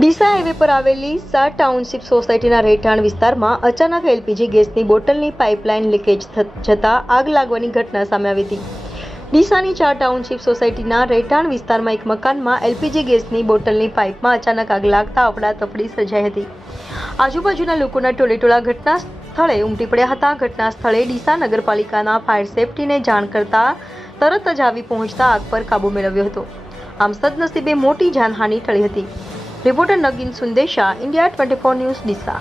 Deesa highway પર આવેલી સા ટાઉનશીપ સોસાયટીના રહેઠાણ વિસ્તારમાં અચાનક એલપીજી ગેસની બોટલની પાઇપલાઇન લીકેજ જતાં આગ લાગવાની ઘટના સામે આવી હતી. ડીસાની સા ટાઉનશીપ સોસાયટીના રહેઠાણ વિસ્તારમાં એક મકાનમાં એલપીજી ગેસની બોટલની પાઇપમાં અચાનક આગ લાગતા અફડાતફડી સર્જાઈ હતી. આજુબાજુના લોકોના ટોળેટોળા ઘટના સ્થળે ઉમટી પડ્યા હતા. ઘટના સ્થળે ડીસા નગરપાલિકાના ફાયર સેફટીને જાણ કરતા તરત જ આવી પહોંચતા આગ પર કાબૂ મેળવ્યો હતો. આમ સદનસીબે મોટી જાનહાનિ ટળી હતી. Reporter Nagin Sundesha, India 24 news, Deesa.